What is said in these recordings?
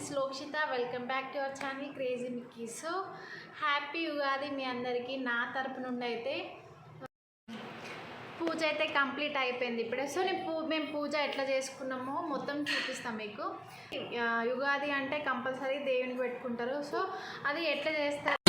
Is Lokshitha welcome back to our channel crazy Mickey so happy Ugadi మీ అందరికీ నా తరపు నుండి అయితే పూజ అయితే కంప్లీట్ అయిపోయింది ఇప్పుడే. సో నేను పూ మేము పూజ ఎట్లా చేసుకున్నామో మొత్తం చూపిస్తాం మీకు. యుగాది అంటే కంపల్సరీ దేవునికి పెట్టుకుంటారు. సో అది ఎట్లా చేస్తారు?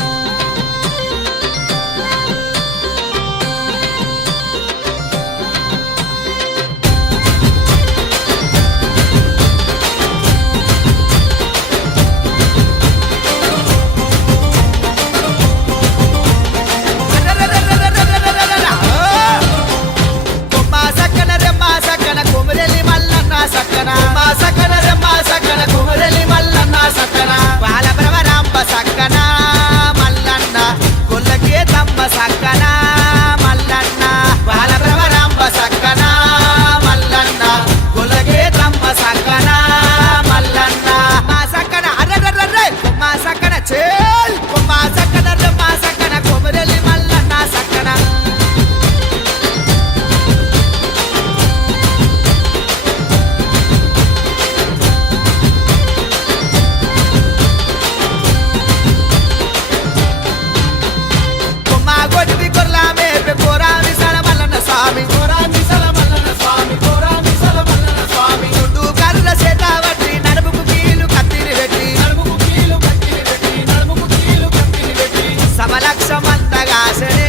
I said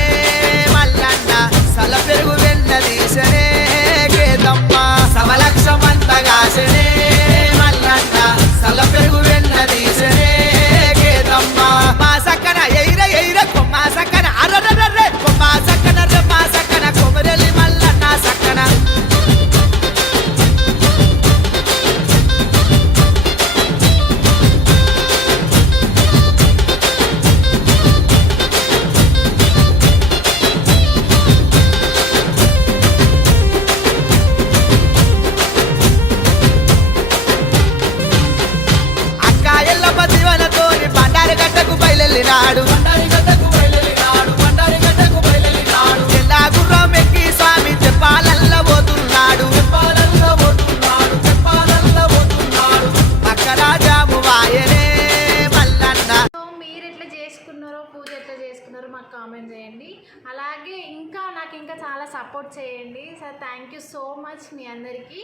చేస్తున్నారో మాకు కామెంట్ చేయండి. అలాగే ఇంకా నాకు ఇంకా చాలా సపోర్ట్ చేయండి. Sir thank you so much మీ అందరికీ.